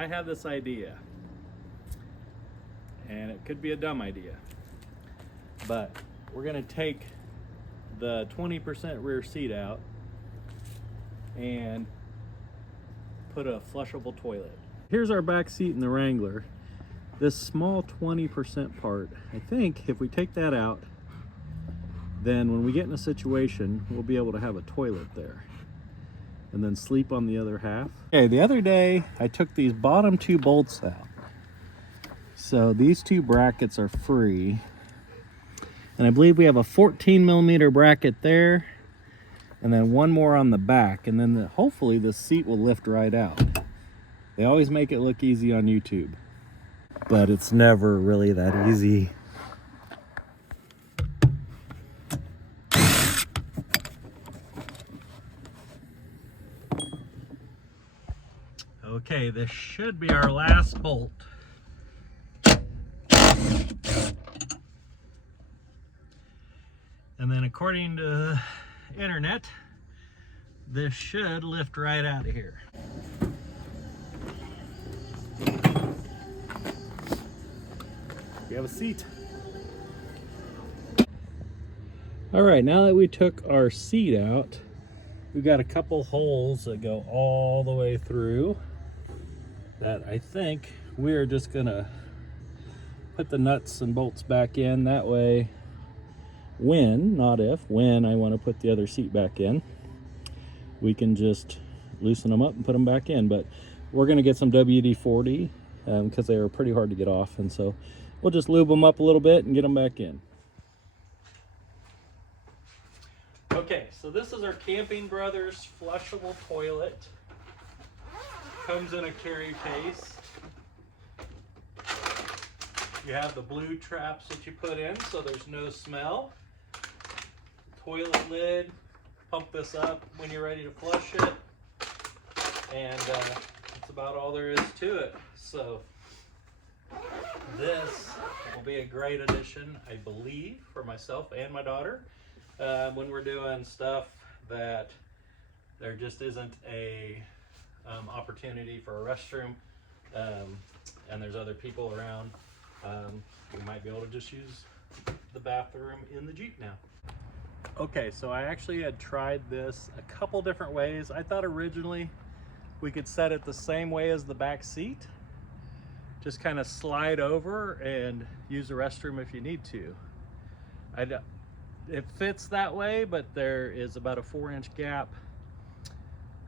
I have this idea, and it could be a dumb idea, but we're gonna take the 20% rear seat out and put a flushable toilet. Here's our back seat in the Wrangler. This small 20% part, I think if we take that out, then when we get in a situation, we'll be able to have a toilet there and then sleep on the other half. Okay, the other day I took these bottom two bolts out. So these two brackets are free. And I believe we have a 14mm bracket there and then one more on the back, and then hopefully the seat will lift right out. They always make it look easy on YouTube, but it's never really that easy. Okay, this should be our last bolt. And then according to the internet, this should lift right out of here. We have a seat. All right, now that we took our seat out, we've got a couple holes that go all the way through that I think we're just gonna put the nuts and bolts back in. That way, when, not if, when I want to put the other seat back in, we can just loosen them up and put them back in. But we're going to get some WD-40 because they are pretty hard to get off, and so we'll just lube them up a little bit and get them back in. Okay, so this is our Camping Brothers flushable toilet. Comes in a carry case. You have the blue traps that you put in so there's no smell. Toilet lid, pump this up when you're ready to flush it, and that's about all there is to it. So this will be a great addition, I believe, for myself and my daughter when we're doing stuff that there just isn't a opportunity for a restroom, and there's other people around. We might be able to just use the bathroom in the Jeep now. Okay, so I actually had tried this a couple different ways. I thought originally we could set it the same way as the back seat. Just kind of slide over and use the restroom if you need to. It fits that way, but there is about a 4-inch gap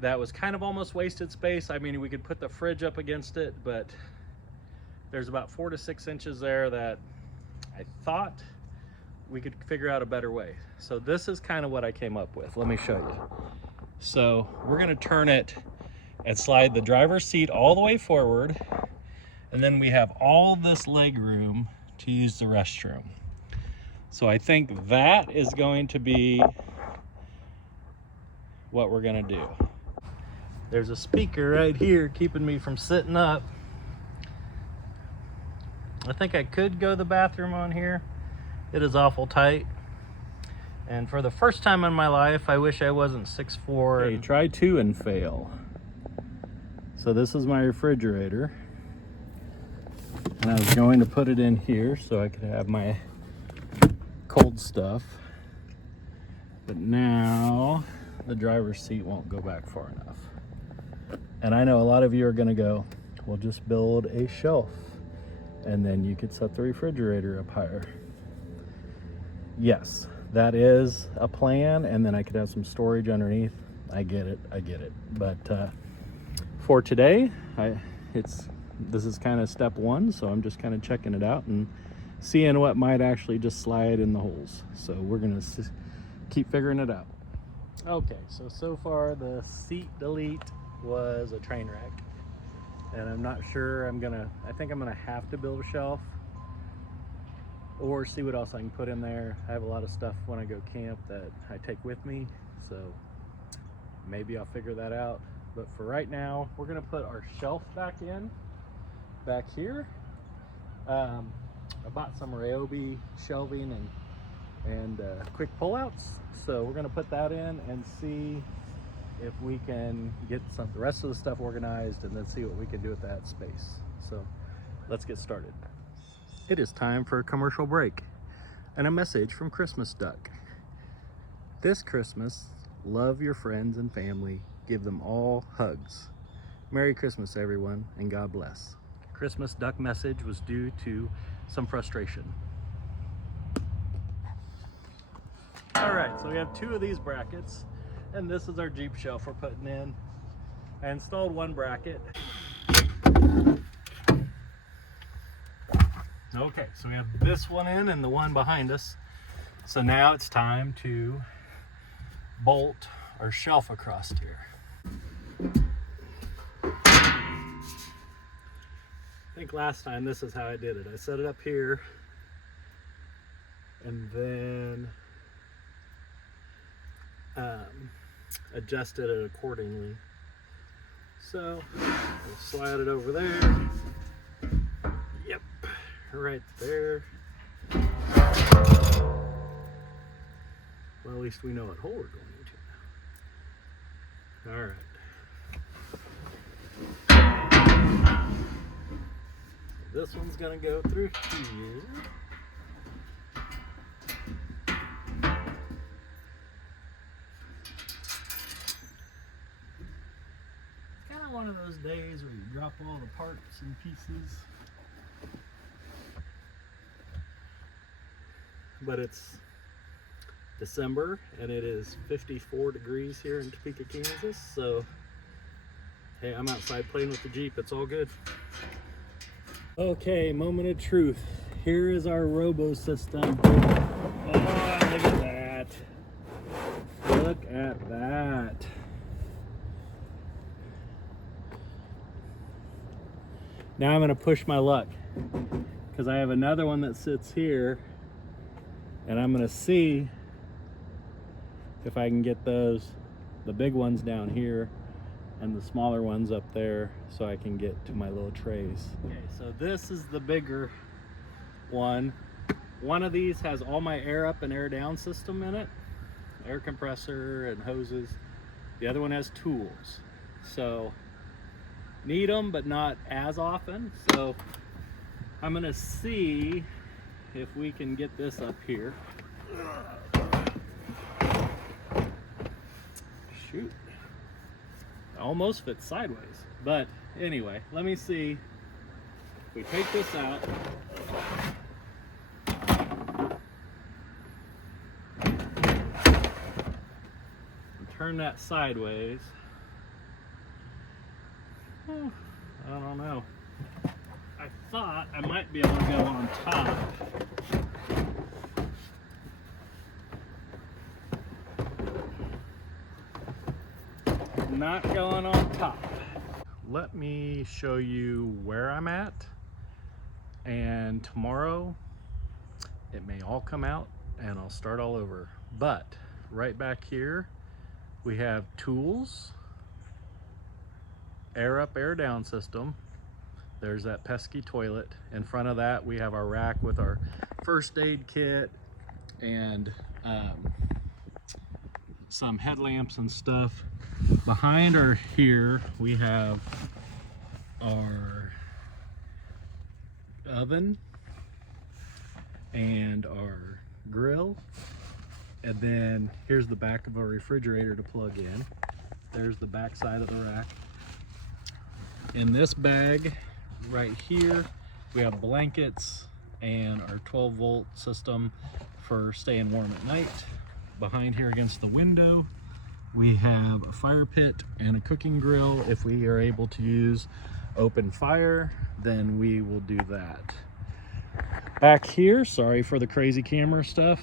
that was kind of almost wasted space. I mean, we could put the fridge up against it, but there's about 4 to 6 inches there that I thought we could figure out a better way. So this is kind of what I came up with. Let me show you. So we're gonna turn it and slide the driver's seat all the way forward, and then we have all this leg room to use the restroom. So I think that is going to be what we're gonna do. There's a speaker right here keeping me from sitting up. I think I could go to the bathroom on here. It is awful tight. And for the first time in my life, I wish I wasn't 6'4". Okay, try 2 and fail. So this is my refrigerator. And I was going to put it in here so I could have my cold stuff. But now the driver's seat won't go back far enough. And I know a lot of you are gonna go, we'll just build a shelf and then you could set the refrigerator up higher. Yes, that is a plan, and then I could have some storage underneath. I get it. But for today, this is kind of step 1, so I'm just kind of checking it out and seeing what might actually just slide in the holes. So we're gonna keep figuring it out. Okay, so far the seat delete was a train wreck, and I'm not sure I think I'm gonna have to build a shelf or see what else I can put in there. I have a lot of stuff when I go camp that I take with me, so maybe I'll figure that out. But for right now, we're gonna put our shelf back here. I bought some Ryobi shelving and quick pullouts, so we're gonna put that in and see if we can get the rest of the stuff organized and then see what we can do with that space. So let's get started. It is time for a commercial break and a message from Christmas Duck. This Christmas, love your friends and family. Give them all hugs. Merry Christmas, everyone, and God bless. Christmas Duck message was due to some frustration. All right, so we have 2 of these brackets, and this is our Jeep shelf we're putting in. I installed 1 bracket. Okay, so we have this one in and the one behind us. So now it's time to bolt our shelf across here. I think last time this is how I did it. I set it up here and then adjusted it accordingly. So we'll slide it over there. Yep, right there. Well, at least we know what hole we're going into now. All right. This one's gonna go through here. Kind of one of those days where you drop all the parts and pieces. But it's December and it is 54 degrees here in Topeka, Kansas. So, hey, I'm outside playing with the Jeep. It's all good. Okay, moment of truth. Here is our robo system. Oh, look at that. Look at that. Now I'm going to push my luck because I have another one that sits here and I'm going to see if I can get the big ones down here and the smaller ones up there so I can get to my little trays. Okay, so this is the bigger one. One of these has all my air up and air down system in it, air compressor and hoses. The other one has tools. So need them, but not as often. So I'm gonna see if we can get this up here. Shoot. Almost fits sideways, but anyway, let me see if we take this out and turn that sideways. I don't know. I thought I might be able to go on top. Not going on top. Let me show you where I'm at, and tomorrow it may all come out and I'll start all over. But right back here we have tools, air up, air down system. There's that pesky toilet. In front of that we have our rack with our first aid kit and some headlamps and stuff. Behind or here we have our oven and our grill, and then here's the back of a refrigerator to plug in. There's the back side of the rack. In this bag right here we have blankets and our 12-volt system for staying warm at night. Behind here against the window we have a fire pit and a cooking grill. If we are able to use open fire, then we will do that. Back here, sorry for the crazy camera stuff,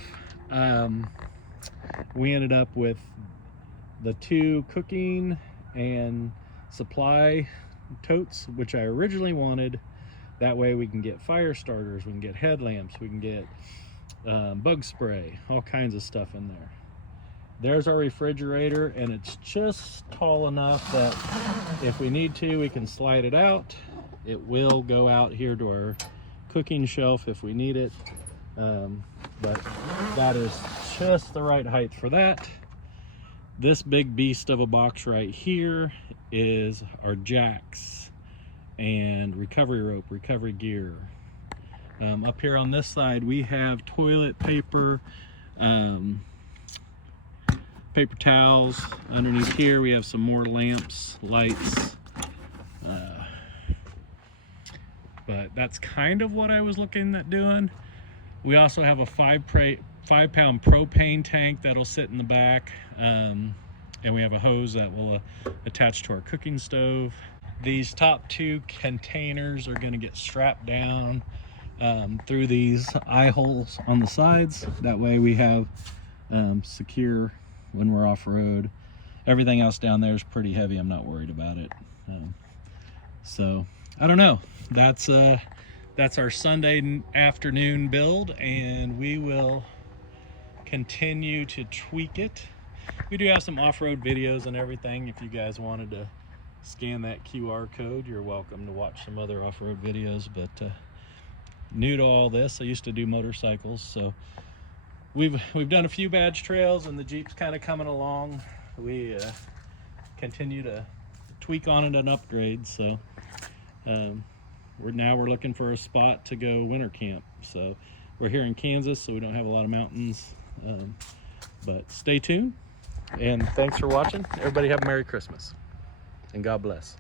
we ended up with the 2 cooking and supply totes, which I originally wanted. That way we can get fire starters, we can get headlamps, we can get bug spray, all kinds of stuff in there. There's our refrigerator, and it's just tall enough that if we need to, we can slide it out. It will go out here to our cooking shelf if we need it, but that is just the right height for that. This big beast of a box right here is our jacks and recovery rope, recovery gear. Up here on this side we have toilet paper, paper towels. Underneath here we have some more lamps, lights, but that's kind of what I was looking at doing. We also have a 5-pound propane tank that'll sit in the back, and we have a hose that will attach to our cooking stove. These top 2 containers are going to get strapped down through these eye holes on the sides. That way we have secure when we're off-road. Everything else down there is pretty heavy. I'm not worried about it. So I don't know. That's our Sunday afternoon build, and we will continue to tweak it. We do have some off-road videos and everything. If you guys wanted to scan that QR code, you're welcome to watch some other off-road videos. But new to all this, I used to do motorcycles, so we've done a few badge trails, and the Jeep's kind of coming along. We continue to tweak on it and upgrade. So we're looking for a spot to go winter camp. So we're here in Kansas, so we don't have a lot of mountains, but stay tuned, and thanks for watching. Everybody have a Merry Christmas and God bless.